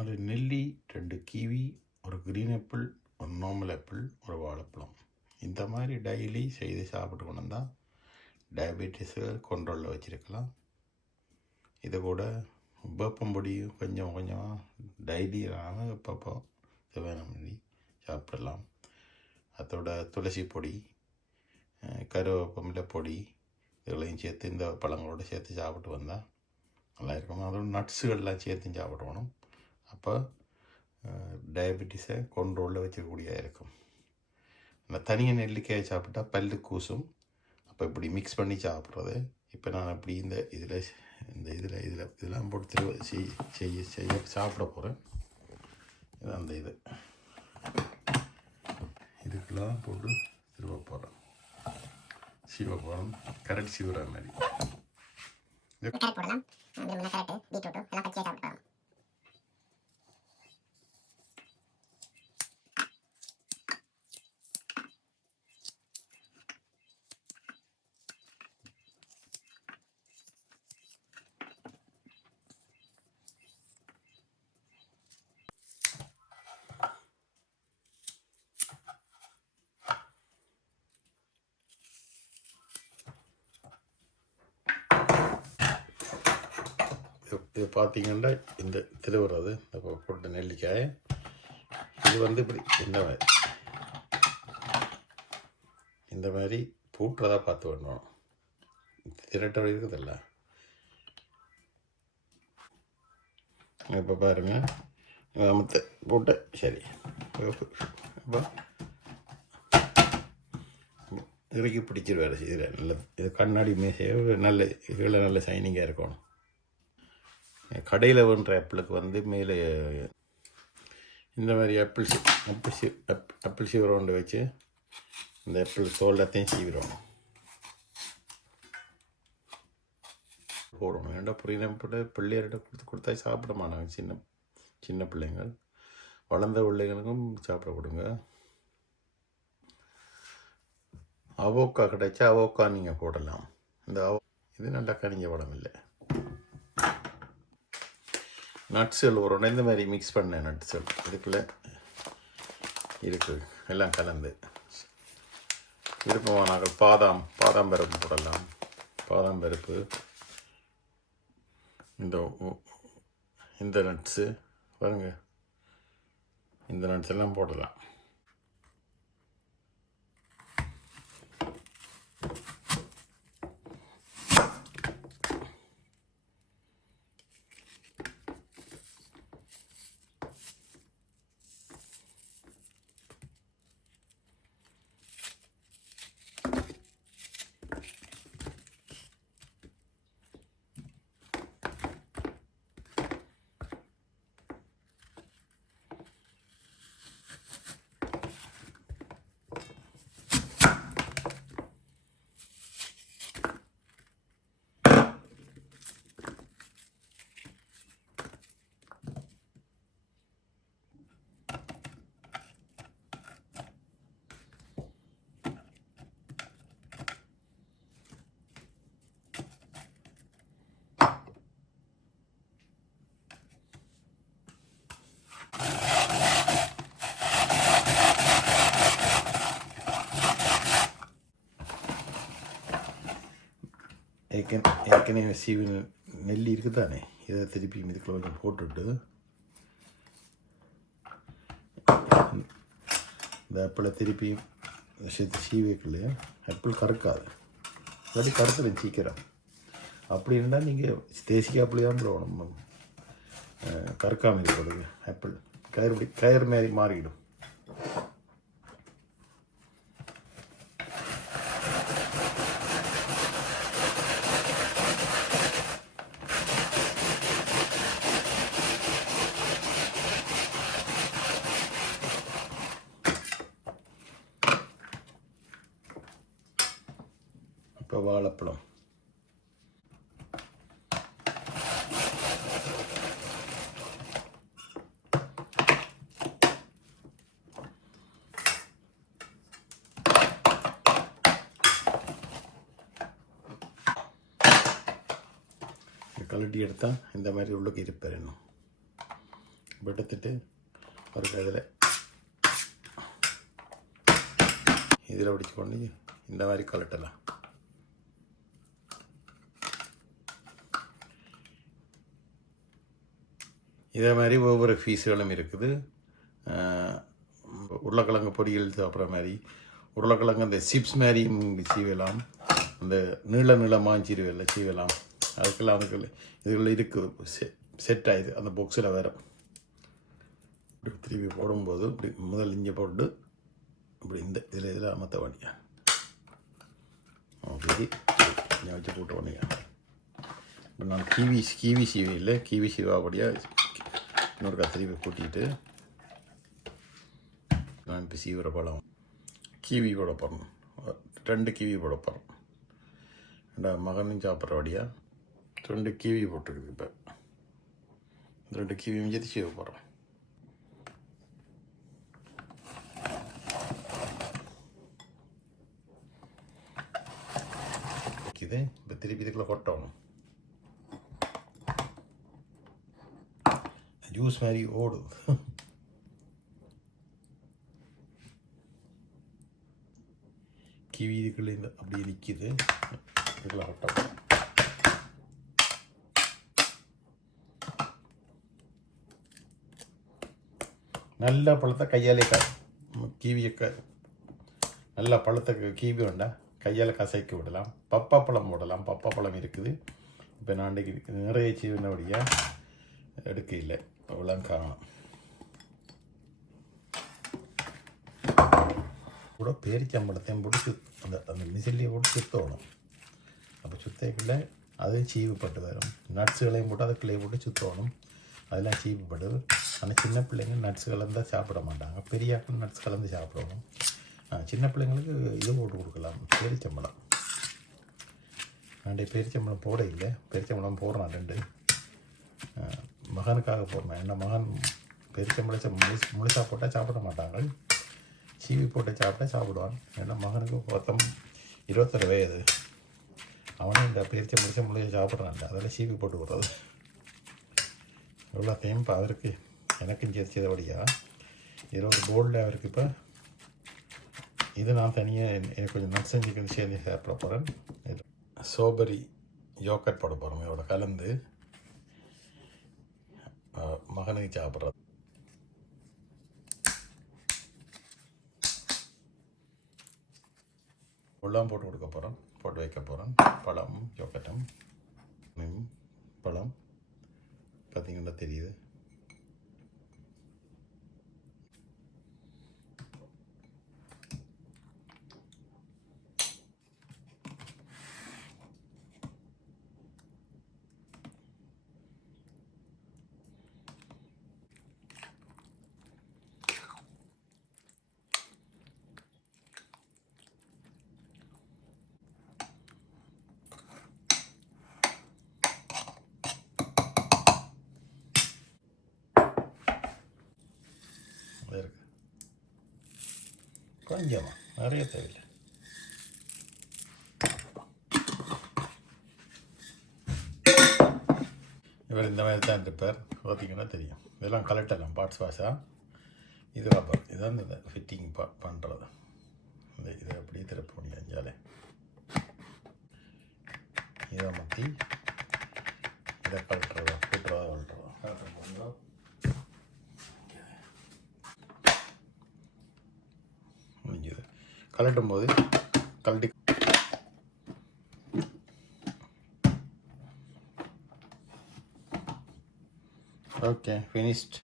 4 நெல்லி, 2 கிவி, ஒரு green apple, ஒரு நார்மல் ஆப்பிள், ஒரு வாழைப்பழம். இந்த மாதிரி டெய்லி செய்து சாப்பிட்டு கொண்டு வந்தால் டயபெட்டிஸை கண்ட்ரோலில் வச்சுருக்கலாம். இது கூட வேப்பம்பொடி கொஞ்சம் கொஞ்சம் டெய்லி அப்பப்போ வேணும் பண்ணி சாப்பிடலாம். அதோட துளசி பொடி, கருவேப்பமில்லை பொடி இதெல்லாம் சேர்த்து இந்த பழங்களோடு சேர்த்து சாப்பிட்டு வந்தால் நல்லா இருக்கும். அதோட நட்ஸுகள்லாம் சேர்த்து சாப்பிடணும். அப்போ டயபெட்டிஸை கண்ட்ரோலில் வச்சுக்கூடியதாக இருக்கும். அந்த தனியாக நெல்லிக்காயை சாப்பிட்டா பல்லு கூசும். அப்போ இப்படி மிக்ஸ் பண்ணி சாப்பிட்றது. இப்போ நான் அப்படி இதெல்லாம் போட்டு செய்ய சாப்பிட போகிறேன். இது அந்த இதுக்கெல்லாம் போட்டு திருவ போகிறேன். சீவ போகிறோம். கரெக்ட் சீவுற மாதிரி போடலாம். பீட்ரூட்டு எல்லாம் பச்சையாக சாப்பிடலாம். இது பார்த்தீங்கன்னா இந்த திருவுறது இப்போ போட்ட நெல்லிக்காய் இது இப்படி இந்த மாதிரி பூட்டுறதா பார்த்து வரணும். திரட்ட இருக்குதில்ல. இப்போ பாருங்கள் மற்ற போட்டு சரி. இப்போ இறுக்கி பிடிச்சிருவாரு. இதில் நல்ல இது கண்ணாடி மேசையை நல்ல இதில் நல்ல சைனிங்காக இருக்கணும். கடையில் வேணுற ஆப்பிளுக்கு மேலே இந்த மாதிரி ஆப்பிள் சீவரோண்டு வச்சு இந்த ஆப்பிள் தோல்லத்தையும் சீவிடணும் போடணும். ஏன்டா புரியப்பட்டு பிள்ளையார்கிட்ட கொடுத்தா சாப்பிட மாட்டாங்க. சின்ன பிள்ளைங்கள். வளர்ந்த பிள்ளைங்களுக்கும் சாப்பிட கொடுங்க. அவோக்கா கிடைச்சா அவோக்கா நீங்கள் போடலாம். இது நல்லா கனிஞ்ச படம் இல்லை. நட்ஸுகள் ஒரு இந்த மாதிரி மிக்ஸ் பண்ணேன். நட்ஸுகள் இதுக்குள்ளே இருக்குது எல்லாம் கலந்து. விருப்பமானார்கள் பாதாம் பருப்பு போடலாம். பாதாம் பருப்பு, இந்த நட்ஸு பாருங்க, இந்த நட்ஸ் எல்லாம் போடலாம். ஏற்கனவே சீவி நெல்லி இருக்குதானே, இதை திருப்பி இதுக்குள்ள கொஞ்சம் போட்டுட்டு இந்த ஆப்பிளை திருப்பி சேர்த்து சீவிக்கலையே ஆப்பிள் கறக்காது. இல்லாட்டி கறக்குது சீக்கிரம். அப்படி இருந்தால் நீங்கள் தேசிய ஆப்பிள் தான் போடணும். கறக்காமல் இருக்கப்படுங்க. ஆப்பிள் கயிறு மாதிரி மாறிடும். இப்போ வாழைப்பழம் கலட்டி எடுத்தால் இந்த மாதிரி உள்ளுக்கு இருப்பேன். இப்போ எடுத்துட்டு ஒரு இதில் பிடிச்சி கொண்டு இந்த மாதிரி கலட்டலாம். இதே மாதிரி ஒவ்வொரு ஃபீஸுகளும் இருக்குது. உருளைக்கிழங்கு பொரியல் சாப்பிட்ற மாதிரி, உருளைக்கிழங்கு அந்த சிப்ஸ் மாதிரியும் சீவலாம், அந்த நீளமாக சீவலாம். அதுக்கெல்லாம் இதுகளில் இருக்குது, செட் ஆகிது அந்த பாக்ஸில் வேறு. இப்படி திருப்பி போடும்போது இப்படி முதல் இங்கே போட்டு இப்படி இதில் அமர்த்த வேண்டியா. ஓகே, இங்கே வச்சு போட்டு வேண்டியா. இப்போ நான் கீவி சீவையில் கீவி சீவாபடியாக இன்னொரு கத்திரிப்பை கூட்டிகிட்டு நான் இப்போ சீவிர பழம் கீவி போட போகிறேன். 2 கீவி போட போகிறேன். மகனும் சாப்பிட்றபடியாக 2 கீவி போட்டுருக்குது. இப்போ 2 கீவியும் சேர்த்து சீவ போகிறேன். இது இப்போ திருப்பி இதுக்குள்ளே கொட்டணும். ஜூஸ் மாதிரி ஓடுது. கிவி இதுக்குள்ள அப்படியே நிற்கிது. இதுக்குள்ள கொட்டணும். நல்ல பழத்தை கையாலே கீவியை நல்ல பழத்தை கீவி வேண்டா கையால் கசைக்க விடலாம். பப்பாப்பழம் போடலாம். பப்பாப்பழம் இருக்குது. இப்போ நான் நிறைய சீவனபடியாக எடுக்க இல்லை. அவ்வளோ காணும். கூட பேரிச்சம்பழத்தையும் போட்டு அந்த மிசிலியை போட்டு சுற்றணும். அப்போ சுத்தக்குள்ளே அதுவும் சீவுப்பட்டு வரும். நட்ஸுகளையும் போட்டு அதுக்குள்ளேயே போட்டு சுற்றணும். அதெல்லாம் சீவுப்பட்டு. ஆனால் சின்ன பிள்ளைங்க நட்ஸ் கலந்தால் சாப்பிட மாட்டாங்க. பெரியாக்கள் நட்ஸ் கலந்து சாப்பிடணும். சின்ன பிள்ளைங்களுக்கு இது போட்டு கொடுக்கலாம், பேரிச்சம்பழம். நான் பேரிச்சம்பழம் போட இல்லை, பேரிச்சம்பழம் போடுறான் 2. மகனுக்காக போடுறேன். என்ன மகன் பேரிச்சம்பழத்தை முழுசாக போட்டால் சாப்பிட மாட்டாங்க. சீவி போட்டு சாப்பிட்டா சாப்பிடுவான். ஏன்னா மகனுக்கு 21 வயது. அவனும் இந்த பேரிச்சம்பழத்தை முழுசாக சாப்பிட்றான். அதெல்லாம் சீவி போட்டு விடுறது எவ்வளோத்தையும் இப்போ அவருக்கு எனக்கும் சேர்த்தபடியாக இதில் ஒரு போர்டில் அவருக்கு இப்போ இது நான் தனியாக கொஞ்சம் நட்ஸ் செஞ்சுக்கிறது சேர்ந்து சாப்பிட போகிறேன். சோபரி யோகட் போட போகிறோம். இதோட கலந்து மகனுக்கு சாப்பிட்றது. உள்ளாம் போட்டு கொடுக்க போகிறோம், போட்டு வைக்க போகிறோம். பழம் யோகட்டும் பழம் பார்த்திங்கன்னா தெரியுது. இருக்கு கொஞ்சமாக, நிறைய தேவையில்லை. இவர் இந்த மாதிரி தான் இருப்பார். பார்த்தீங்கன்னா தெரியும். இதெல்லாம் கலெக்டெல்லாம் பார்ட்ஸ் வாஷாக. இது ரப்பர். இதுதான் இந்த ஃபிட்டிங் பண்ணுறது. இதை அப்படியே திருப்ப முடியும். அஞ்சாலே இதை மாற்றி இதை கலட்டுறதா கலட்டுறதா முடிஞ்சது. கலட்டும் போது கழட்டி ஓகே ஃபினிஷ்ட்.